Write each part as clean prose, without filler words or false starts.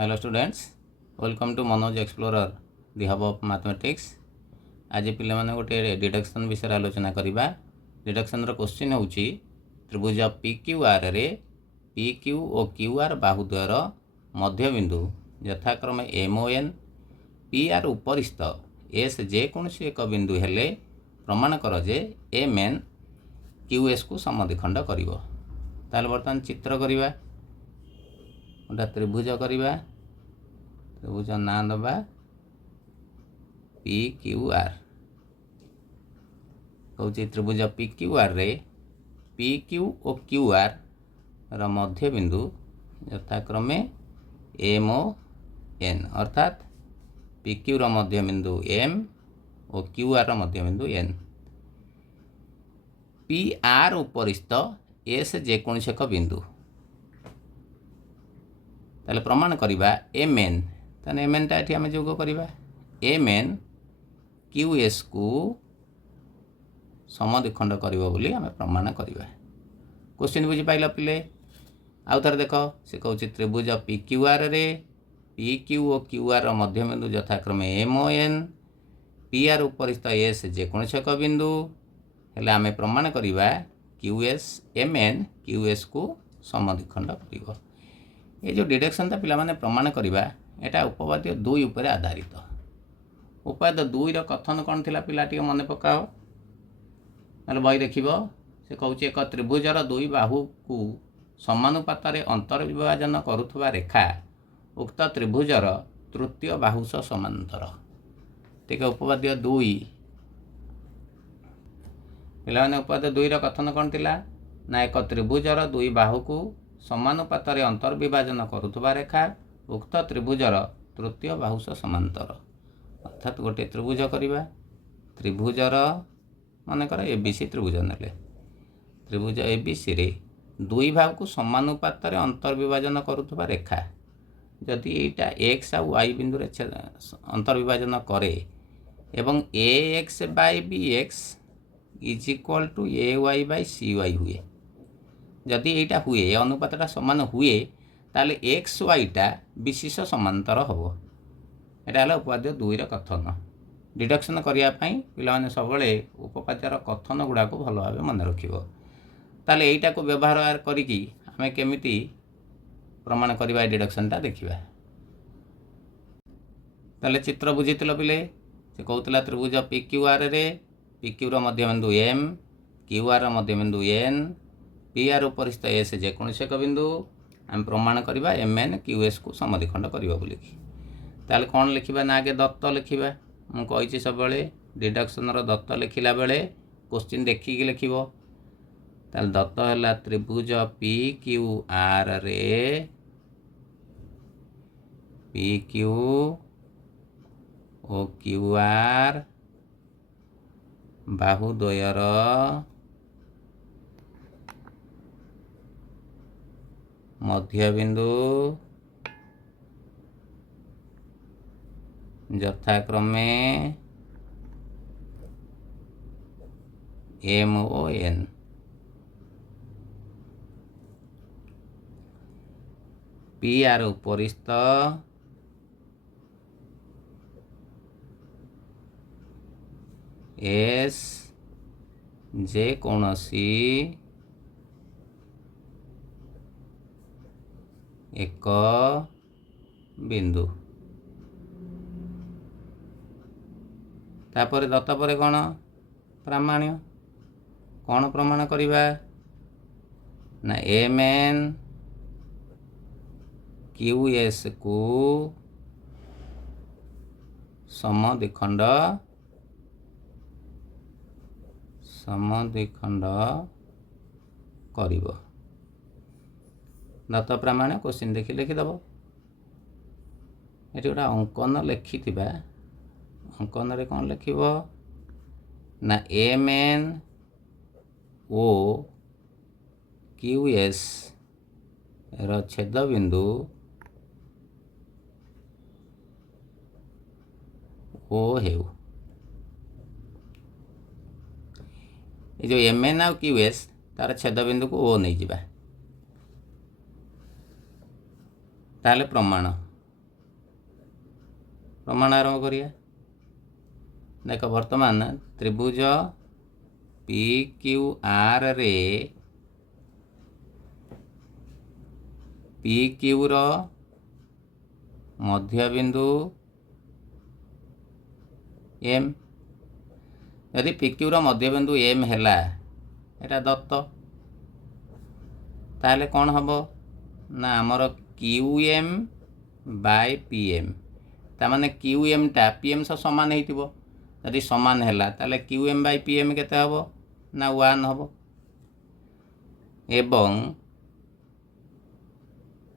Hello students, welcome to Manoj explorer the hub of mathematics. आज पिले माने गोटे डिडक्शन विषय आलोचना करवा। डिडक्शन रो क्वेश्चन होउची त्रिभुज पी क्यू आर रे पी क्यू और क्यू आर बाहुद्वयर मध्य बिंदु यथाक्रमे एम ओ एन पी आर उपरिस्थ एस जेकोसी एक बिंदु हेले प्रमाण कर जे एम एन क्यू एस को समद्विखंड करिवो। ताले बर्तमान चित्र करिवा, गोटे त्रिभुज करवा। त्रिभुज ना दबा पी क्यू आर। कौच त्रिभुज पी क्यू आर रे पी क्यू और क्यू आर र मध्य बिंदु यथाक्रमे एम ओ एन, अर्थात पी क्यू र मध्य बिंदु एम और क्यू आर र मध्य बिंदु एन। पी आर उपरिस्थ एस जेकोसी एक बिंदु ताले प्रमाण करिबा एम एन। ताने एम एन टा एठी हमें जोग करिबा एम एन क्यू एस को समद्विखंड करिवो बोली हमें प्रमाण करिबा। क्वेश्चन बुझी पाइल पिले? आउ थर देख, से कहूँ त्रिभुज पी क्यू आर रे पी क्यू और क्यू आर मध्य बिंदु यथाक्रमे एम ओ एन पी आर उपरिस्थ एस जेकोसी एक बिंदु हेले आमे प्रमाण करिबा Q S M N Q S को समद्विखंड करिवो। ये जो डिडक्शन था पिला माने प्रमाण करिबा एटा उपपाद्य 2 उपरे आधारित। उपपाद्य 2 रो कथन कौन थिला पिला टिके मने पकाओ। नले बही देखिबो, से कहूची एक त्रिभुजर 2 बाहु को समानुपात रे अंतर विभाजन करुथबा रेखा उक्त त्रिभुजर तृतीय बाहु सह समांतर। ठीक है, उपपाद्य 2 पिला माने उपपाद्य 2 रो कथन कौन थिला ना एक त्रिभुजर 2 बाहु को समानुपात रे अंतर विभाजन करुथबा रेखा उक्त त्रिभुजर तृतीय बाहु सह समांतर। अर्थात गोटे त्रिभुज करवा। त्रिभुजर मानकर एबीसी त्रिभुज नेले त्रिभुज एबीसी रे 2 भाग को समानुपात रे अंतर विभाजन करुथबा रेखा जदि एटा एक्स आ वाई बिंदु रे अंतर विभाजन करे एवं A X by B X is equal to A Y by C Y हुए। जदि एटा हुए अनुपातटा समान हुए ताले एक्स वाईटा विशेष समांतर हम। एटा हला उपपाद्य 2 रो कथन। डिडक्शन करिया पई पिला माने सबले उपपाद्यर कथन गुडा को भलो भाबे मन रखिबो। ताले एटा को व्यवहार करिकी हमें केमिति प्रमाण करिबा डिडक्शनटा देखिबा। ताले चित्र बुझितलो पिले, से कहउतला त्रिभुज पी क्यू आर रे पी क्यू रो मध्य बिंदु एम क्यू आर रो मध्य बिंदु एन पी आर उपरिस्थ एस जेकोसी एक बिंदु आम प्रमाण करिबा एम एन क्यू एस को समद्विखंड करिबा बोली। ताले कौन लिखिबा ना आगे दत्त लिखिबा। मु कहिछि सब बेले डिडक्शन रो दत्त लिखिला बेले क्वेश्चन देखिकी लिखिबो। ताले दत्त हला त्रिभुज पी क्यू आर रे पी क्यू ओ क्यू आर बाहु द्वयर मध्य बिंदु यथाक्रमे एम ओ एन। पी आर उपरिस्थ एस जेकोसी एक बिंदु। तापर दत्त पर कौन प्रामाण्य कौन प्रमाण करिबा ना एम एन क्यू एस को समद्विखंड करिबो। दत्त प्रामाण्य क्वेश्चन देखि लिखिदेव। ये गोटा अंकन लिखिथिबा अंकन रे कौन लिखिबो ना एम एन ओ क्यू एस रो छेद बिंदु ओ हेउ। ये जो एम एन आ क्यू एस तार छेद बिंदु को ओ नहीं जिबा ताले प्रमाण प्रमाण आरंभ करिया। देख वर्तमान त्रिभुज पी क्यू आर रे पी क्यू रो मध्यबिंदु एम, यदि पी क्यू रो मध्यबिंदु एम हैला एटा दत्त, ताहले कौन हम ना आमर Q M by P M, तामाने क्यू एम टा पी एम सह समान होइतिबो, यदि समान हैला ताहले Q M by P M केते हबो ना 1 हबो, एवं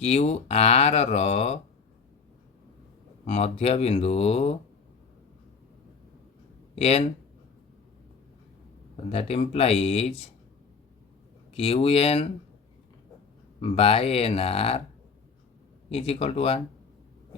क्यू आर रो मध्यबिंदु N, that implies Q N by N R is equal to 1।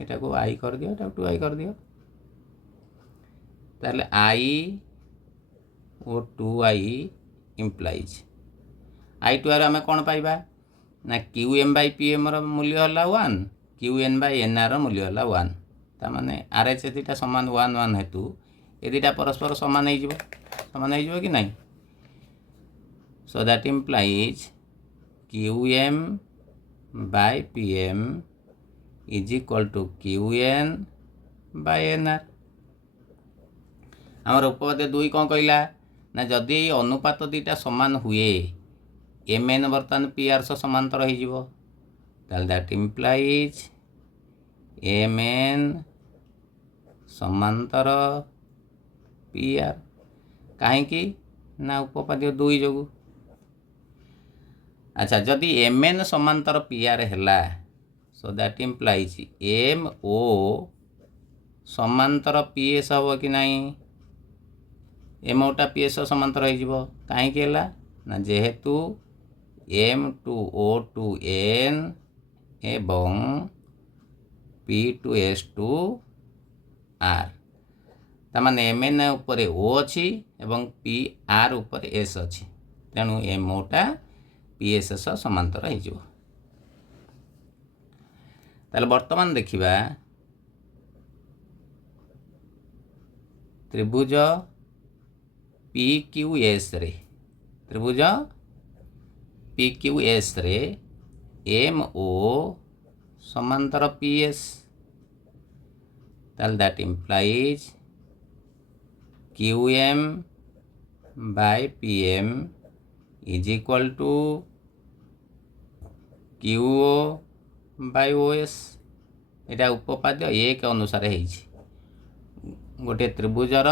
एटा को आई कर दियो, एटा 2 आई कर दियो, ताहले आई और 2 आई इम्प्लाइज आई टू आर आम कौन पाइबा ना Q M by P M रो मूल्य हला 1, Q N by N R रो मूल्य हला 1, तामाने आर एच दुटा समान 1 1 हेतु ए दुटा परस्पर समान हो कि नहीं। So that implies Q M by P M is equal to Q N by N R. आमर उपपाद्य 2 कौन कहला ना जदि अनुपात दुटा समान हुए एम एन बर्तमान पी आर सह समांतर हो, दैट इम्प्लाइज एम एन समांतर पी आर, कहीं ना उपपाद्य 2 जोगु। अच्छा जदि एम एन समांतर पी आर हैला, so that implies M O समांतर पी एस हम कि नहीं, एम ओटा पी एस समांतर हो, कहीं ना जेहेतु M two O two N एवं P two S two R, तामाने एम एन उपरे ओ अच्छी एवं पी आर उपरे एस अच्छी, तेणु एम ओटा पी एस सह समांतर हो। ताले वर्तमान देखिबा त्रिभुज पी क्यू एस रे, त्रिभुज पी क्यू एस रे एम ओ समांतर पी एस, ताल that implies Q M by P M is equal to Q O by O S. एटा उपपाद्य 1 अनुसार है गोटे त्रिभुजर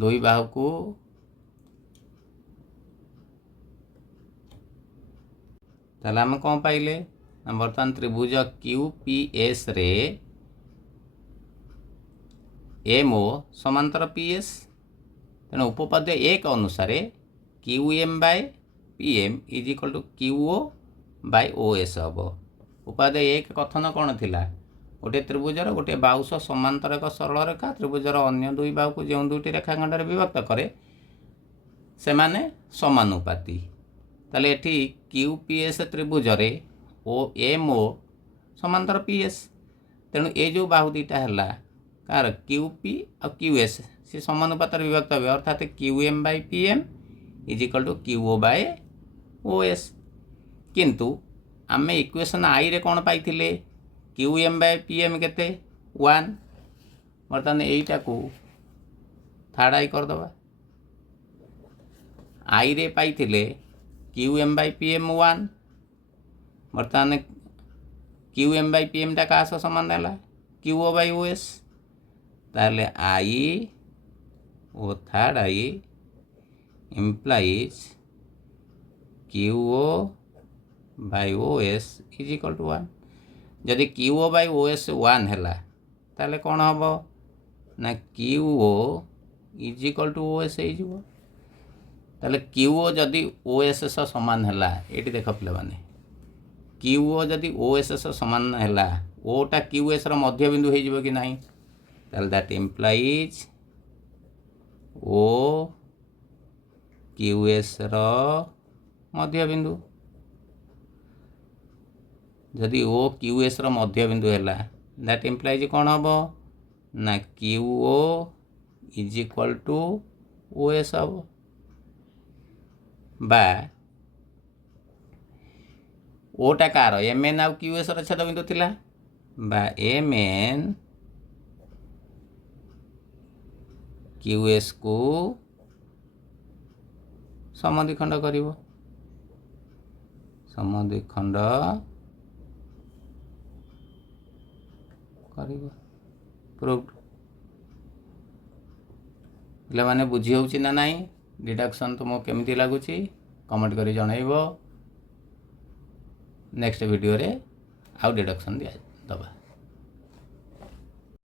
2 बाहु को ताले आम कौन पाइले बर्तमान त्रिभुज क्यू पी एस रे एम ओ समांतर पी एस, तेणु उपपाद्य 1 अनुसार Q M by P M is equal to Q O by O S हम। उपाध्याय 1 कथन कौन थिला, गोटे त्रिभुजर गोटे बाहु सह समांतर एक सरल रेखा त्रिभुजर अन्य 2 बाहु को जो 2टी रेखाखंड विभक्त करे से माने समानुपाती, ताले एठी क्यू पी एस त्रिभुजरे ओ एम ओ समांतर पी एस, तेणु ये जो बाहु दुटा है कार क्यू पी और क्यू एस सी समानुपात विभक्त हे, अर्थात Q M by P M is equal to Q O by O S. किंतु आम इक्वेशन आई रे कौन पाई Q M by P M केते 1, बर्तमान यहीटा को थर्ड आई करदे, आई रे पाई Q M by P M 1, बर्तमान Q M by P M टा क्या सह समान है Q O by O S, ताले आई ओ third I implies Q O by O S is equal to 1। जदि Q O by O S 1 है ताले कौन हम ना Q O is equal to O S हो, ताले क्यू ओ जदि ओ एस सह समान है, ये देख पे मैंने क्यू ओ जदि ओ एस सह समान है, ओटा क्यू एस मध्य बिंदु हो कि नहीं, ताले that implies O Q S मध्य बिंदु। जदि ओ क्यू एस मध्यबिंदु है दैट इम्प्लाइज कौन हम ना Q O is equal to O S हम बा ओटा कार एम एन आउ क्यू एस छेदबिंदु थिला बा एम एन क्यू एस को समद्विखंड करिवो समद्विखंड करिवो प्रूव्ड पिला माने बुझी होउची ना नाही डिडक्शन तुमको केमिति लागुची कमेंट करी जणाइबो नेक्स्ट वीडियो रे आउ डिडक्शन दिया दबा।